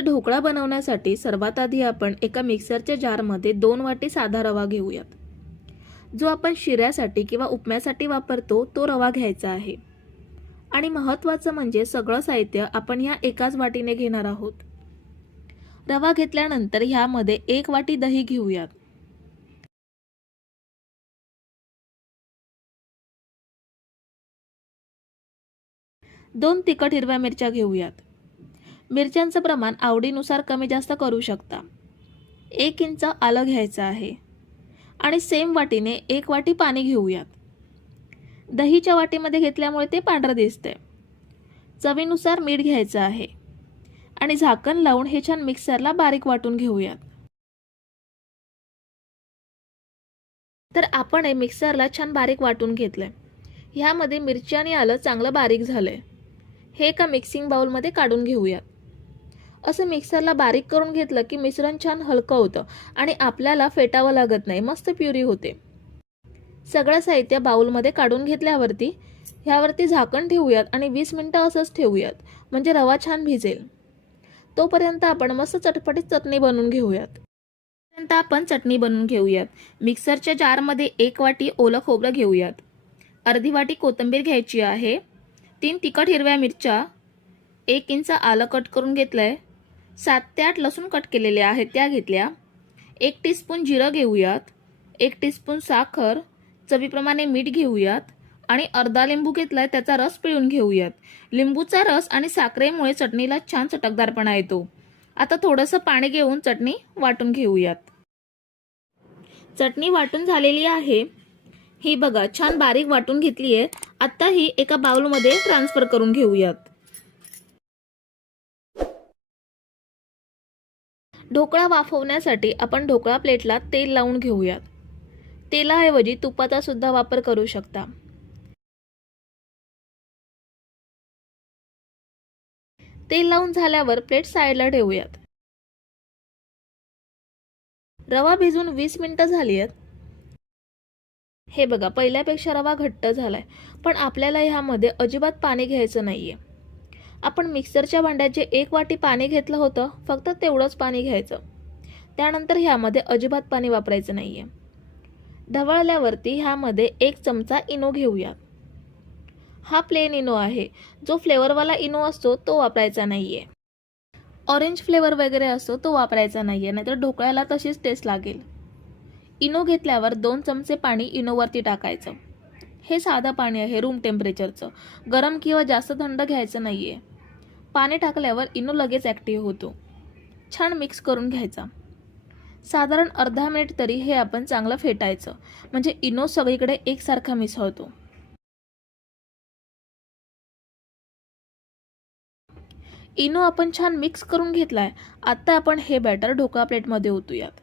ढोकळा बनवण्यासाठी सर्वात आधी आपण एका मिक्सरच्या जारमध्ये दोन वाटी साधा रवा घेऊयात. जो आपण शिऱ्यासाठी किंवा उपम्यासाठी वापरतो तो रवा घ्यायचा आहे. आणि महत्त्वाचं म्हणजे सगळं साहित्य आपण ह्या एकाच वाटीने घेणार आहोत. रवा घेतल्यानंतर ह्यामध्ये एक वाटी दही घेऊयात. दोन तिखट हिरव्या मिरच्या घेऊयात. मिरच्यांचं प्रमाण आवडीनुसार कमी जास्त करू शकता. एक इंच आलं घ्यायचं आहे. आणि सेम वाटीने एक वाटी पाणी घेऊयात. दहीच्या वाटीमध्ये घेतल्यामुळे ते पांढरं दिसते चवीनुसार मीठ घ्यायचं आहे. आणि झाकण लावून हे छान मिक्सरला बारीक वाटून घेऊयात. तर आपण हे मिक्सरला छान बारीक वाटून घेतलंय. ह्यामध्ये मिरची आणि आलं चांगलं बारीक झालंय. हे एका मिक्सिंग बाउलमध्ये काढून घेऊयात. असं मिक्सरला बारीक करून घेतलं की मिश्रण छान हलकं होतं आणि आपल्याला फेटावं लागत नाही. मस्त प्युरी होते. सगळं साहित्य बाऊलमध्ये काढून घेतल्यावरती ह्यावरती झाकण ठेवूयात आणि वीस मिनटं असंच ठेवूयात. म्हणजे रवा छान भिजेल. तोपर्यंत आपण मस्त चटपटीत चटणी बनवून घेऊयात. तोपर्यंत आपण चटणी बनवून घेऊयात. मिक्सरच्या जारमध्ये एक वाटी ओलं खोबरं घेऊयात. अर्धी वाटी कोथिंबीर घ्यायची आहे. तीन तिखट हिरव्या मिरच्या. एक इंच आलं कट करून घेतलं आहे सात ते आठ लसूण कट केलेले आहेत त्या घेतल्या. एक टीस्पून जिरं घेऊयात. एक टीस्पून साखर चवीप्रमाणे मीठ घेऊयात आणि अर्धा लिंबू घेतला आहे त्याचा रस पिळून घेऊयात. लिंबूचा रस आणि साखरेमुळे चटणीला छान चटकदारपणा येतो. आता थोडंसं पाणी घेऊन चटणी वाटून घेऊयात. चटणी वाटून झालेली आहे. ही बघा छान बारीक वाटून घेतली आहे आत्ता ही एका बाउलमध्ये ट्रान्सफर करून घेऊयात. ढोकळा वाफवण्यासाठी आपण ढोकळा प्लेटला तेल लावून घेऊयात. तेलाऐवजी तुपाचा सुद्धा वापर करू शकता. तेल लावून झाल्यावर प्लेट साईडला ठेवूयात. रवा भिजून वीस मिनिटं झाली आहेत हे बघा पहिल्यापेक्षा रवा घट्ट झालाय. पण आपल्याला ह्यामध्ये अजिबात पाणी घ्यायचं नाहीये. आपण मिक्सरच्या भांड्यात जे एक वाटी पाणी घेतलं होतं फक्त तेवढंच पाणी घ्यायचं. त्यानंतर ह्यामध्ये अजिबात पाणी वापरायचं नाही आहे ढवळल्यावरती ह्यामध्ये एक चमचा इनो घेऊया. हा प्लेन इनो आहे. जो फ्लेवरवाला इनो असतो तो वापरायचा नाही आहे ऑरेंज फ्लेवर वगैरे असतो तो वापरायचा नाही आहे नाहीतर ढोकळ्याला तशीच टेस्ट लागेल. इनो घेतल्यावर दोन चमचे पाणी इनोवरती टाकायचं. हे साधं पाणी आहे रूम टेम्परेचरचं गरम किंवा जास्त थंड घ्यायचं नाही आहे पाणी टाकल्यावर इनो लगेच ॲक्टिव्ह होतो. छान मिक्स करून घ्यायचा. साधारण अर्धा मिनिट तरी हे आपण चांगलं फेटायचं. म्हणजे इनो सगळीकडे एकसारखा मिसळतो इनो आपण छान मिक्स करून घेतलाय. आता आपण हे बॅटर ढोका प्लेटमध्ये ओतूयात.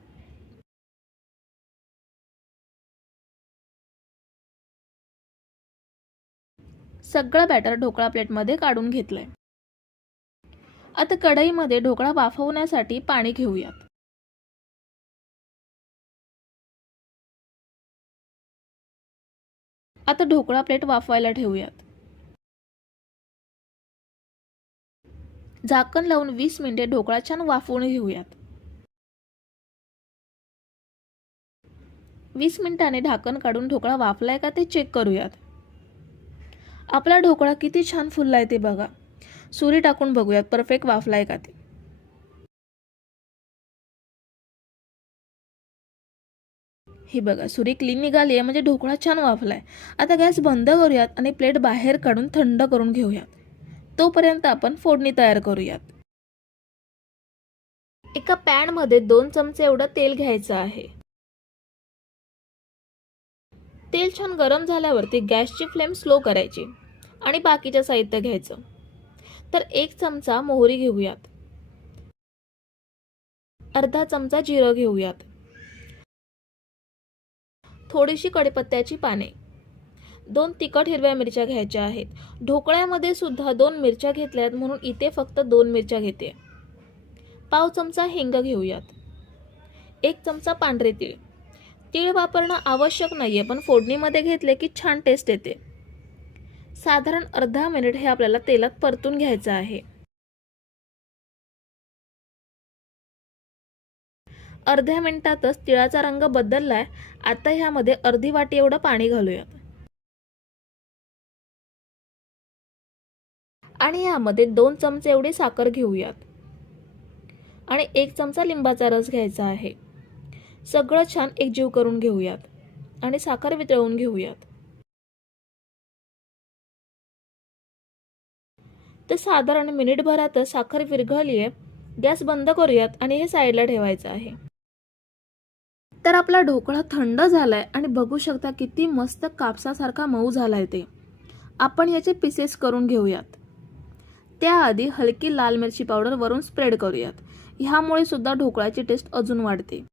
सगळं बॅटर ढोकळा प्लेटमध्ये काढून घेतलं आहे आता कढईमध्ये ढोकळा वाफवण्यासाठी पाणी घेऊयात. आता ढोकळा प्लेट वाफवायला ठेवूयात. झाकण लावून वीस मिनिटे ढोकळा छान वाफवून घेऊयात. वीस मिनिटाने ढाकण काढून ढोकळा वाफलाय का ते चेक करूयात. आपला ढोकळा किती छान फुलला आहे ते बघा. सुरी टाकून बघूयात परफेक्ट वाफलाय का ते. हे बघा सुरी क्लीन निघाली आहे म्हणजे ढोकळा छान वाफलाय. आता गॅस बंद करूयात आणि प्लेट बाहेर काढून थंड करून घेऊयात. तोपर्यंत आपण फोडणी तयार करूयात. एका पॅनमध्ये दोन चमचे एवढं तेल घ्यायचं आहे. तेल छान गरम झाल्यावरती गॅसची फ्लेम स्लो करायची आणि बाकीचं साहित्य घ्यायचं. तर एक चमचा मोहरी घेऊयात. अर्धा चमचा जिरं घेऊयात. थोडीशी कडीपत्त्याची पाने. दोन तिखट हिरव्या मिरच्या घ्यायच्या आहेत. ढोकळ्यामध्ये सुद्धा दोन मिरच्या घेतल्यात म्हणून इथे फक्त दोन मिरच्या घेते. पाव चमचा हिंग घेऊयात. एक चमचा पांढरे तीळ. तीळ वापरणं आवश्यक नाहीये पण फोडणीमध्ये घेतले की छान टेस्ट येते. साधारण अर्धा मिनिट हे आपल्याला तेलात परतून घ्यायचं आहे. अर्ध्या मिनिटातच तिळाचा रंग बदललाय आता ह्यामध्ये अर्धी वाटी एवढं पाणी घालूयात. आणि यामध्ये दोन चमचे एवढी साखर घेऊयात. आणि एक चमचा लिंबाचा रस घ्यायचा आहे. सगळं छान एकजीव करून घेऊयात आणि साखर वितळवून घेऊयात. तर साधारण मिनिटभरातच साखर विरघळली आहे गॅस बंद करूयात आणि हे साईडला ठेवायचं आहे. तर आपला ढोकळा थंड झालाय आणि बघू शकता किती मस्त कापसासारखा मऊ झालाय ते. आपण याचे पीसेस करून घेऊयात. त्याआधी हलकी लाल मिरची पावडर वरून स्प्रेड करूयात. ह्यामुळे सुद्धा ढोकळ्याची टेस्ट अजून वाढते.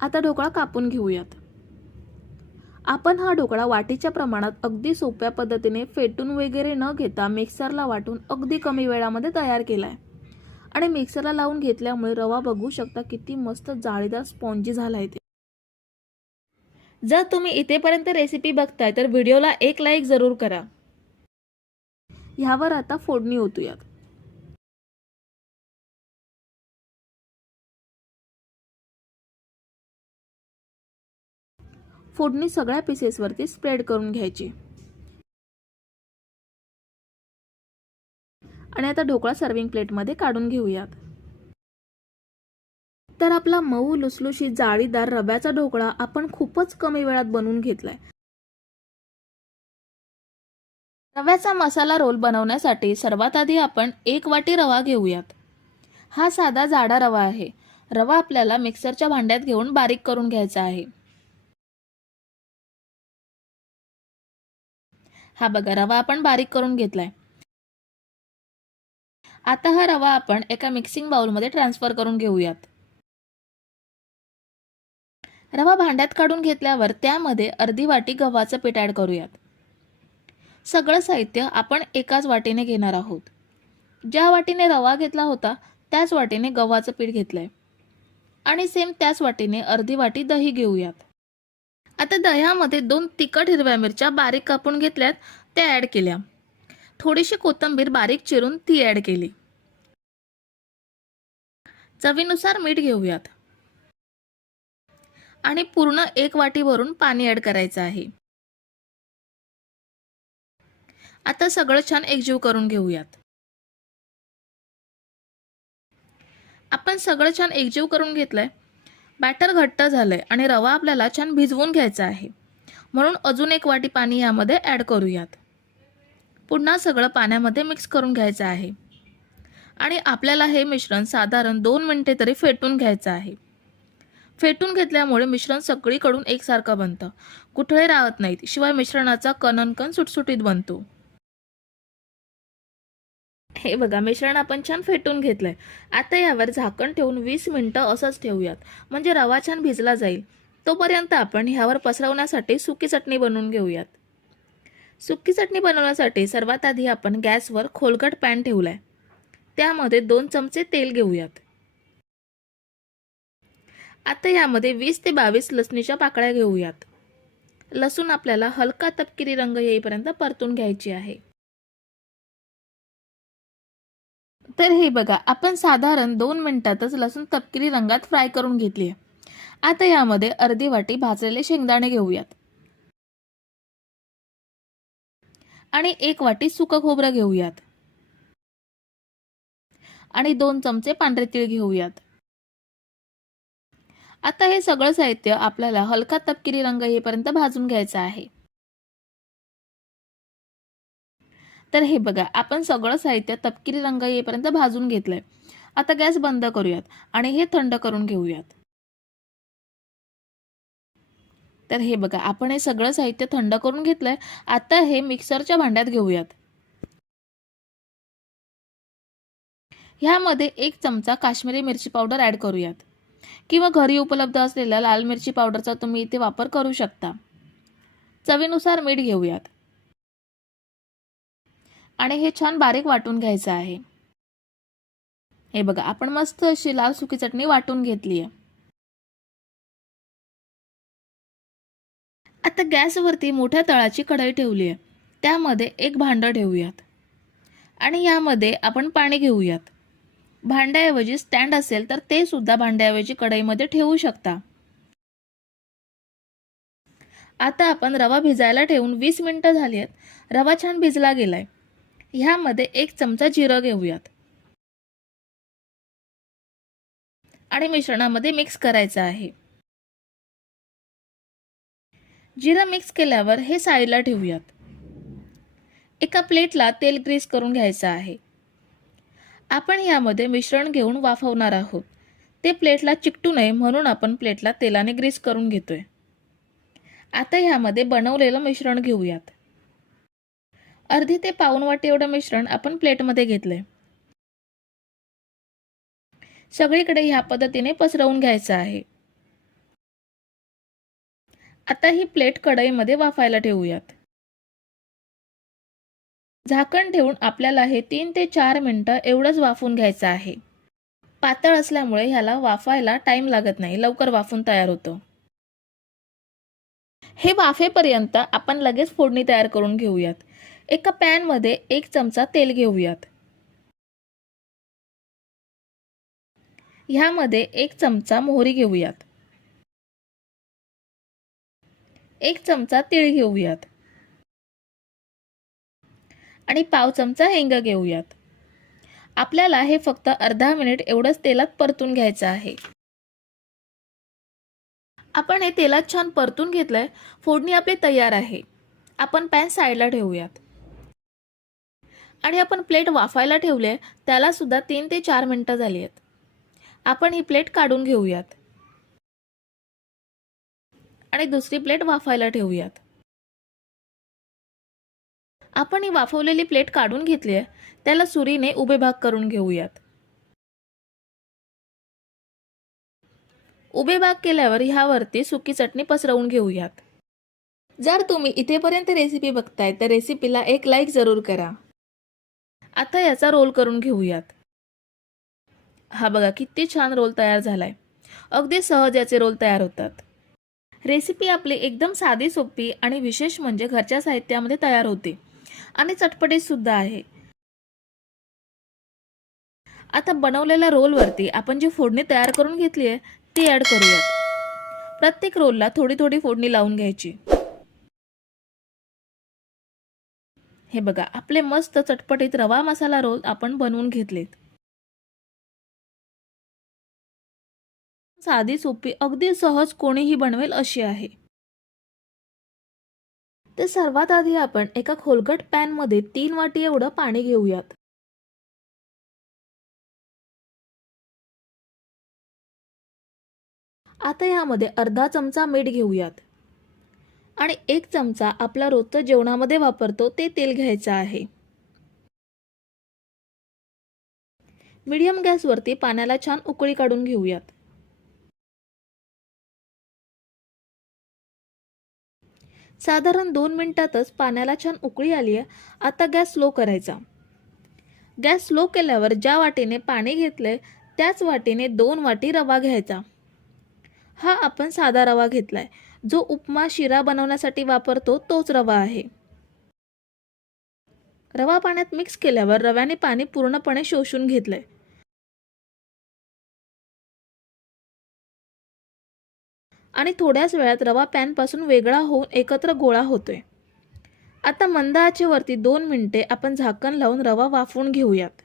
आता ढोकळा कापून घेऊयात. आपण हा ढोकळा वाटीच्या प्रमाणात अगदी सोप्या पद्धतीने फेटून वगैरे न घेता मिक्सरला वाटून अगदी कमी वेळामध्ये तयार केला आहे आणि मिक्सरला लावून घेतल्यामुळे रवा बघू शकता किती मस्त जाळीदार स्पॉन्जी झालाय ते. जर तुम्ही इथेपर्यंत रेसिपी बघताय तर व्हिडिओला एक लाईक जरूर करा. ह्यावर आता फोडणी ओतूयात. फोडणी सगळ्या पीसेसवरती स्प्रेड करून घ्यायची. आणि आता ढोकळा सर्विंग प्लेटमध्ये काढून घेऊयात. तर आपला मऊ लुसलुशी जाळीदार रव्याचा ढोकळा आपण खूपच कमी वेळात बनवून घेतलाय. रव्याचा मसाला रोल बनवण्यासाठी सर्वात आधी आपण एक वाटी रवा घेऊयात. हा साधा जाडा रवा आहे. रवा आपल्याला मिक्सरच्या भांड्यात घेऊन बारीक करून घ्यायचा आहे. हा बघा रवा आपण बारीक करून घेतलाय. आता हा रवा आपण एका मिक्सिंग बाउलमध्ये ट्रान्सफर करून घेऊयात. रवा भांड्यात काढून घेतल्यावर त्यामध्ये अर्धी वाटी गव्हाचं पीठ ॲड करूयात. सगळं साहित्य आपण एकाच वाटीने घेणार आहोत. ज्या वाटीने रवा घेतला होता त्याच वाटीने गव्हाचं पीठ घेतलंय. आणि सेम त्याच वाटीने अर्धी वाटी दही घेऊयात. आता दह्यामध्ये दोन तिखट हिरव्या मिरच्या बारीक कापून घेतल्यात त्या ॲड केल्या. थोडीशी कोथिंबीर बारीक चिरून ती ॲड केली. चवीनुसार मीठ घेऊयात. आणि पूर्ण एक वाटी भरून पाणी ॲड करायचं आहे. आता सगळं छान एकजीव करून घेऊयात. आपण सगळं छान एकजीव करून घेतलंय. बॅटर घट्ट झालं आहे आणि रवा आपल्याला छान भिजवून घ्यायचा आहे. म्हणून अजून एक वाटी पाणी यामध्ये ॲड करूयात. पुन्हा सगळं पाण्यामध्ये मिक्स करून घ्यायचं आहे. आणि आपल्याला हे मिश्रण साधारण दोन मिनटे तरी फेटून घ्यायचं आहे. फेटून घेतल्यामुळे मिश्रण सगळीकडून एकसारखं बनतं. कुठळे राहत नाहीत. शिवाय मिश्रणाचा कणनकण सुटसुटीत बनतो. हे बघा मिश्रण आपण छान फेटून घेतलंय. आता यावर झाकण ठेवून वीस मिनटं असंच ठेवूयात. म्हणजे रवा छान भिजला जाईल. तोपर्यंत आपण ह्यावर पसरवण्यासाठी सुकी चटणी बनवून घेऊयात. सुकी चटणी बनवण्यासाठी सर्वात आधी आपण गॅसवर खोलगट पॅन ठेवलाय. त्यामध्ये दोन चमचे तेल घेऊयात. आता यामध्ये वीस ते बावीस लसणीच्या पाकळ्या घेऊयात. लसूण आपल्याला हलका तपकिरी रंग येईपर्यंत परतून घ्यायची आहे. तर हे बघा आपण साधारण दोन मिनिटातच लसूण तपकिरी रंगात फ्राय करून घेतली आहे. आता यामध्ये अर्धी वाटी भाजलेले शेंगदाणे घेऊयात. आणि एक वाटी सुकं खोबरं घेऊयात. आणि दोन चमचे पांढरे तीळ घेऊयात. आता हे सगळं साहित्य आपल्याला हलका तपकिरी रंग येईपर्यंत भाजून घ्यायचं आहे. तर हे बघा आपण सगळं साहित्य तपकिरी रंग येईपर्यंत भाजून घेतलंय. आता गॅस बंद करूयात आणि हे थंड करून घेऊयात. तर हे बघा आपण हे सगळं साहित्य थंड करून घेतलंय. आता हे मिक्सरच्या भांड्यात घेऊयात. ह्यामध्ये एक चमचा काश्मीरी मिरची पावडर ऍड करूयात. किंवा घरी उपलब्ध असलेल्या लाल मिरची पावडरचा तुम्ही इथे वापर करू शकता. चवीनुसार मीठ घेऊयात. आणि हे छान बारीक वाटून घ्यायचं आहे. हे बघा आपण मस्त अशी लाल सुकी चटणी वाटून घेतली आहे. आता गॅसवरती मोठ्या तळाची कढई ठेवली आहे. त्यामध्ये एक भांडं ठेवूयात. आणि यामध्ये आपण पाणी घेऊयात. भांड्याऐवजी स्टँड असेल तर ते सुद्धा भांड्याऐवजी कढईमध्ये ठेवू शकता. आता आपण रवा भिजायला ठेवून वीस मिनिटं झाली आहेत. रवा छान भिजला गेलाय. ह्यामध्ये एक चमचा जिरं घेऊयात. आणि मिश्रणामध्ये मिक्स करायचं आहे. जिरं मिक्स केल्यावर हे साईडला ठेवूयात. एका प्लेटला तेल ग्रीस करून घ्यायचं आहे. आपण यामध्ये मिश्रण घेऊन वाफवणार आहोत. ते प्लेटला चिकटू नये म्हणून आपण प्लेटला तेलाने ग्रीस करून घेतोय. आता ह्यामध्ये बनवलेलं मिश्रण घेऊयात. अर्धी ते पाऊन वाटी एवढं मिश्रण आपण प्लेटमध्ये घेतलंय. सगळीकडे ह्या पद्धतीने पसरवून घ्यायचं आहे. आता ही प्लेट कढईमध्ये वाफायला ठेवूयात. झाकण ठेवून आपल्याला हे तीन ते चार मिनटं एवढंच वाफून घ्यायचं आहे. पातळ असल्यामुळे ह्याला वाफायला टाइम लागत नाही लवकर वाफून तयार होतं. हे वाफेपर्यंत आपण लगेच फोडणी तयार करून घेऊयात. एका पॅनमध्ये एक चमचा तेल घेऊयात. ह्यामध्ये एक चमचा मोहरी घेऊयात. एक चमचा तीळ घेऊयात. आणि पाव चमचा हिंग घेऊयात. आपल्याला हे फक्त अर्धा मिनिट एवढंच तेलात परतून घ्यायचं आहे. आपण हे तेलात छान परतून घेतलंय फोडणी आपली तयार आहे. आपण पॅन साईडला ठेवूयात. आणि आपण प्लेट वाफायला ठेवले त्यालासुद्धा तीन ते चार मिनटं झाली आहेत आपण ही प्लेट काढून घेऊयात. आणि दुसरी प्लेट वाफायला ठेवूयात. आपण ही वाफवलेली प्लेट काढून घेतली आहे त्याला सुरीने उभे भाग करून घेऊयात. उभे भाग केल्यावर ह्यावरती सुकी चटणी पसरवून घेऊयात. जर तुम्ही इथेपर्यंत रेसिपी बघताय तर रेसिपीला एक लाईक जरूर करा. आता याचा रोल करून घेऊयात. हा बघा किती छान रोल तयार झालाय. अगदी सहज याचे रोल तयार होतात. रेसिपी आपली एकदम साधी सोपी आणि विशेष म्हणजे घरच्या साहित्यामध्ये तयार होते. आणि चटपटीत सुद्धा आहे. आता बनवलेल्या रोलवरती आपण जी फोडणी तयार करून घेतली आहे ती ॲड करूयात. प्रत्येक रोलला थोडी थोडी फोडणी लावून घ्यायची. हे बघा आपले मस्त चटपटीत रवा मसाला रोल आपण बनवून घेतलेत. साधी सोपी अगदी सहज कोणीही बनवेल अशी आहे. ते सर्वात आधी आपण एका खोलगट पॅनमध्ये तीन वाटी एवढं पाणी घेऊयात. आता यामध्ये अर्धा चमचा मीठ घेऊयात. आणि एक चमचा आपला रोजचं जेवणामध्ये वापरतो ते तेल घ्यायचं आहे. मीडियम गॅसवरती पाण्याला छान उकळी काढून घेऊयात. साधारण दोन मिनिटातच पाण्याला छान उकळी आली आहे आता गॅस स्लो करायचा. गॅस स्लो केल्यावर ज्या वाटीने पाणी घेतले त्याच वाटीने दोन वाटी रवा घ्यायचा. हा आपण साधा रवा घेतलाय. जो उपमा शिरा बनवण्यासाठी वापरतो तोच रवा आहे. रवा पाण्यात मिक्स केल्यावर रव्याने पाणी पूर्णपणे शोषून घेतलंय. आणि थोड्याच वेळात रवा पॅनपासून वेगळा होऊन एकत्र गोळा होतोय. आता मंद आचेवरती दोन मिनिटे आपण झाकण लावून रवा वाफवून घेऊयात.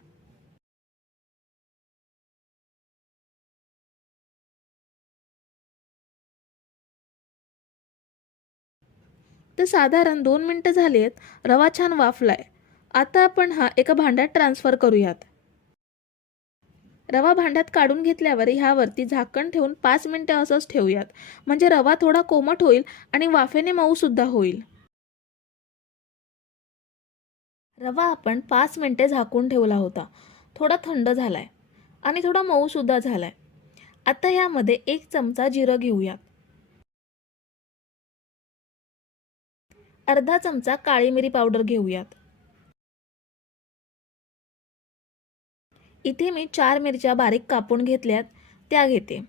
तर साधारण दोन मिनटं झाली आहेत रवा छान वाफलाय. आता आपण हा एका भांड्यात ट्रान्सफर करूयात. रवा भांड्यात काढून घेतल्यावर ह्यावरती झाकण ठेवून पाच मिनटं असंच ठेवूयात. म्हणजे रवा थोडा कोमट होईल आणि वाफेने मऊसुद्धा होईल. रवा आपण पाच मिनिटे झाकून ठेवला होता. थोडा थंड झालाय आणि थोडा मऊसुद्धा झाला झालाय. आता यामध्ये एक चमचा जिरं घेऊयात. अर्धा चमचा काळी मिरी पावडर घेऊयात. इथे मी चार मिरच्या बारीक कापून घेतल्यात त्या घेते.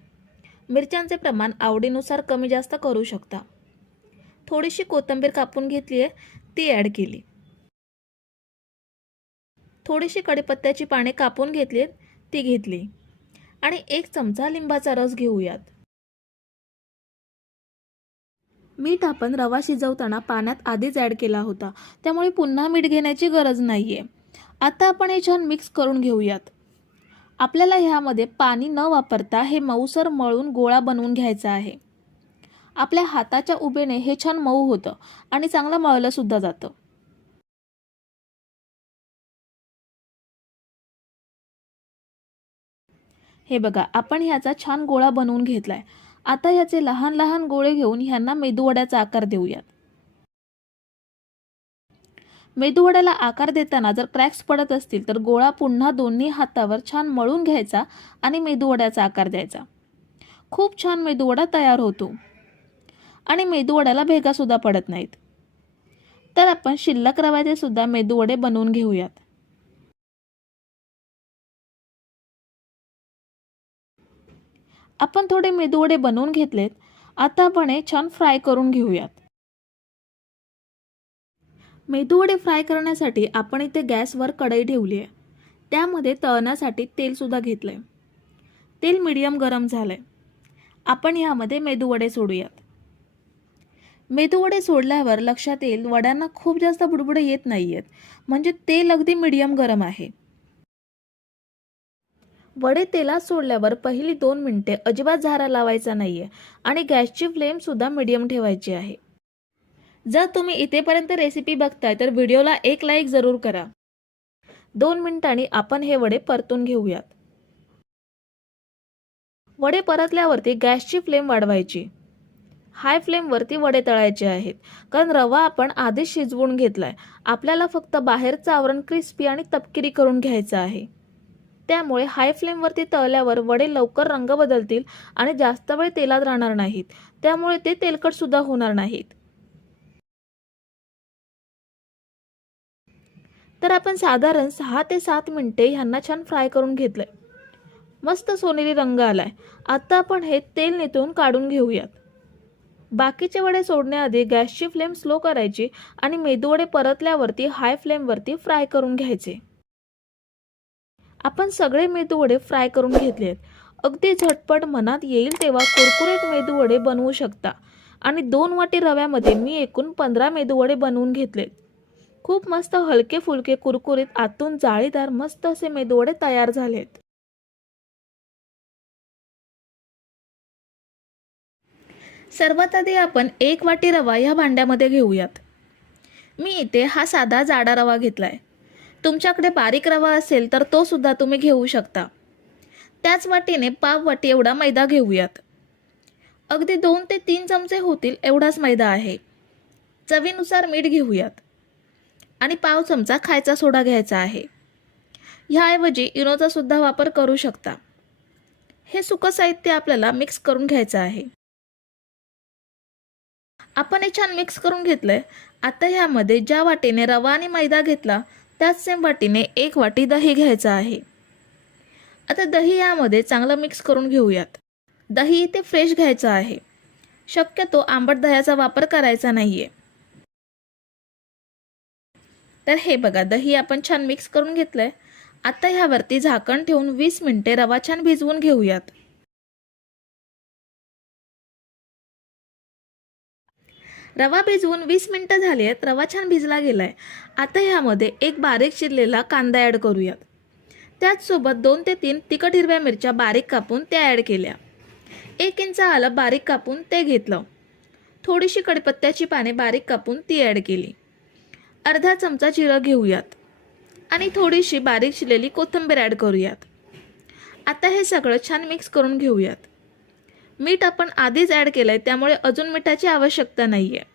मिरच्यांचे प्रमाण आवडीनुसार कमी जास्त करू शकता. थोडीशी कोथिंबीर कापून घेतली आहे ती ॲड केली. थोडीशी कढीपत्त्याची पाने कापून घेतली आहेत ती घेतली. आणि एक चमचा लिंबाचा रस घेऊयात. मीठ आपण रवा शिजवताना पाण्यात आधीच ॲड केला होता. त्यामुळे पुन्हा मीठ घेण्याची गरज नाही आहे आता आपण हे छान मिक्स करून घेऊयात. आपल्याला ह्यामध्ये पाणी न वापरता हे मऊसर मळून गोळा बनवून घ्यायचा आहे. आपल्या हाताच्या उभेने हे छान मऊ होतं आणि चांगलं मळलंसुद्धा जातं. हे बघा आपण ह्याचा छान गोळा बनवून घेतलाय. आता याचे लहान लहान गोळे घेऊन ह्यांना मेदूवड्याचा आकार देऊयात. मेदूवड्याला आकार देताना जर क्रॅक्स पडत असतील तर गोळा पुन्हा दोन्ही हातावर छान मळून घ्यायचा आणि मेदूवड्याचा आकार द्यायचा. खूप छान मेदूवडा तयार होतो. आणि मेदूवड्याला भेगासुद्धा पडत नाहीत. तर आपण शिल्लक रव्याचे सुद्धा मेदूवडे बनवून घेऊयात. आपण थोडे मेदूवडे बनवून घेतलेत. आता आपण हे छान फ्राय करून घेऊयात. मेदूवडे फ्राय करण्यासाठी आपण इथे गॅसवर कढई ठेवली आहे त्यामध्ये तळण्यासाठी तेलसुद्धा घेतलं आहे तेल मिडियम गरम झालं आहे आपण ह्यामध्ये मेदूवडे सोडूयात. मेदूवडे सोडल्यावर लक्षात येईल वड्यांना खूप जास्त बुडबुडे येत नाही आहेत म्हणजे तेल अगदी मिडियम गरम आहे. वडे तेलात सोडल्यावर पहिली दोन मिनिटे अजिबात झारा लावायचा नाही आहे आणि गॅसची फ्लेमसुद्धा मिडियम ठेवायची आहे. जर तुम्ही इथेपर्यंत रेसिपी बघताय तर व्हिडिओला एक लाईक जरूर करा. दोन मिनिटांनी आपण हे वडे परतून घेऊयात. वडे परतल्यावरती गॅसची फ्लेम वाढवायची. हाय फ्लेमवरती वडे तळायचे आहेत कारण रवा आपण आधीच शिजवून घेतलाय. आपल्याला फक्त बाहेरचं आवरण क्रिस्पी आणि तपकिरी करून घ्यायचं आहे. त्यामुळे हाय फ्लेमवरती तळल्यावर वडे लवकर रंग बदलतील आणि जास्त वेळ तेलात राहणार नाहीत. त्यामुळे ते तेलकटसुद्धा होणार नाहीत. तर आपण साधारण सहा ते सात मिनिटे ह्यांना छान फ्राय करून घेतलंय. मस्त सोनेरी रंग आलाय. आता आपण हे तेल नेतून काढून घेऊयात. बाकीचे वडे सोडण्याआधी गॅसची फ्लेम स्लो करायची आणि मेदूवडे परतल्यावरती हाय फ्लेमवरती फ्राय करून घ्यायचे. आपण सगळे मेदूवडे फ्राय करून घेतले आहेत. अगदी झटपट मनात येईल तेव्हा कुरकुरीत मेदूवडे बनवू शकता. आणि दोन वाटी रव्यामध्ये मी एकूण पंधरा मेदूवडे बनवून घेतलेत. खूप मस्त हलके फुलके कुरकुरीत आतून जाळीदार मस्त असे मेदूवडे तयार झालेत. सर्वात आधी आपण एक वाटी रवा या भांड्यामध्ये घेऊयात. मी इथे हा साधा जाडा रवा घेतलाय. तुमच्याकडे बारीक रवा असेल तर तो सुद्धा तुम्ही घेऊ शकता. त्याच वाटीने पाव वाटी एवढा मैदा घेऊयात. अगदी दोन ते तीन चमचे होतील एवढाच मैदा आहे. चवीनुसार मीठ घेऊयात. आणि पाव चमचा खायचा सोडा घ्यायचा आहे. ह्याऐवजी इनोचा सुद्धा वापर करू शकता. हे सुकं साहित्य आपल्याला मिक्स करून घ्यायचं आहे. आपण हे छान मिक्स करून घेतलंय. आता ह्यामध्ये ज्या वाटेने रवा आणि मैदा घेतला त्याच सेम वाटीने एक वाटी दही घ्यायचं आहे. आता दही यामध्ये चांगलं मिक्स करून घेऊयात. दही इथे फ्रेश घ्यायचं आहे. शक्यतो आंबट दह्याचा वापर करायचा नाहीये. तर हे बघा दही आपण छान मिक्स करून घेतलंय. आता ह्यावरती झाकण ठेवून वीस मिनिटे रवा छान भिजवून घेऊयात. रवा भिजवून वीस मिनटं झाली आहेत रवा छान भिजला गेला आहे आता ह्यामध्ये एक बारीक चिरलेला कांदा ॲड करूयात. त्याचसोबत दोन ते तीन तिखट हिरव्या मिरच्या बारीक कापून त्या ॲड केल्या. एक इंच आलं बारीक कापून ते घेतलं. थोडीशी कडीपत्त्याची पाने बारीक कापून ती ॲड केली. अर्धा चमचा जिरं घेऊयात. आणि थोडीशी बारीक शिलेली कोथिंबीर ॲड करूयात. आता हे सगळं छान मिक्स करून घेऊयात. मीठ आपण आधीच ॲड केलं आहे त्यामुळे अजून मिठाची आवश्यकता नाही आहे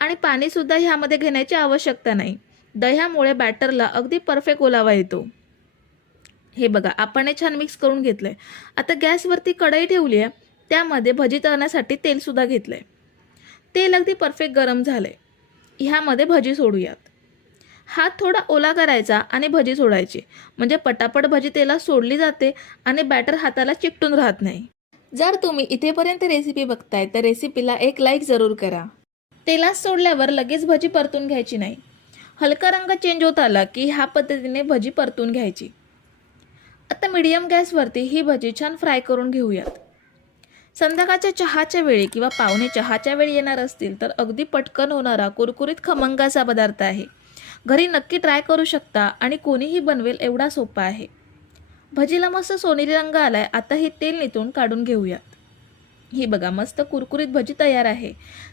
आणि पाणीसुद्धा ह्यामध्ये घेण्याची आवश्यकता नाही. दह्यामुळे बॅटरला अगदी परफेक्ट ओलावा येतो. हे बघा आपण हे छान मिक्स करून घेतलं आहे आता गॅसवरती कढई ठेवली आहे त्यामध्ये भजी तळण्यासाठी तेलसुद्धा घेतलं आहे तेल अगदी परफेक्ट गरम झालं आहे ह्यामध्ये भजी सोडूयात. हात थोडा ओला करायचा आणि भजी सोडायची. म्हणजे पटापट भजी तेलात सोडली जाते आणि बॅटर हाताला चिकटून राहत नाही. जर तुम्ही इथेपर्यंत रेसिपी बघताय तर रेसिपीला एक लाईक जरूर करा. तेलात सोडल्यावर लगेच भजी परतून घ्यायची नाही. हलका रंग चेंज होत आला की ह्या पद्धतीने भजी परतून घ्यायची. आता मीडियम गॅसवरती ही भजी छान फ्राय करून घेऊयात. संध्याकाळच्या चहाच्या वेळी किंवा पाहुणे चहाच्या वेळी येणार असतील तर अगदी पटकन होणारा कुरकुरीत खमंगाचा पदार्थ आहे. घरी नक्की ट्राय करू शकता आणि कोणीही बनवेल एवढा सोपा आहे. भजीला मस्त सोनेरी रंग आलाय आता हे तेल नितून काढून घेऊयात. ही बघा मस्त कुरकुरीत भजी तयार आहे.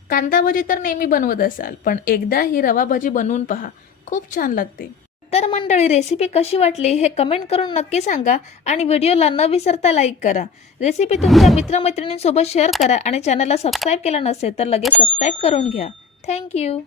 कांदा भजी तर नेहमी बनवत असाल पण एकदा ही रवा भजी बनवून पहा. खूप छान लागते. तर मंडळी रेसिपी कशी वाटली हे कमेंट करून नक्की सांगा आणि व्हिडिओला न विसरता लाईक करा. रेसिपी तुमच्या मित्रमैत्रिणींसोबत शेअर करा आणि चॅनलला सबस्क्राईब केला नसेल तर लगेच सबस्क्राईब करून घ्या. थँक्यू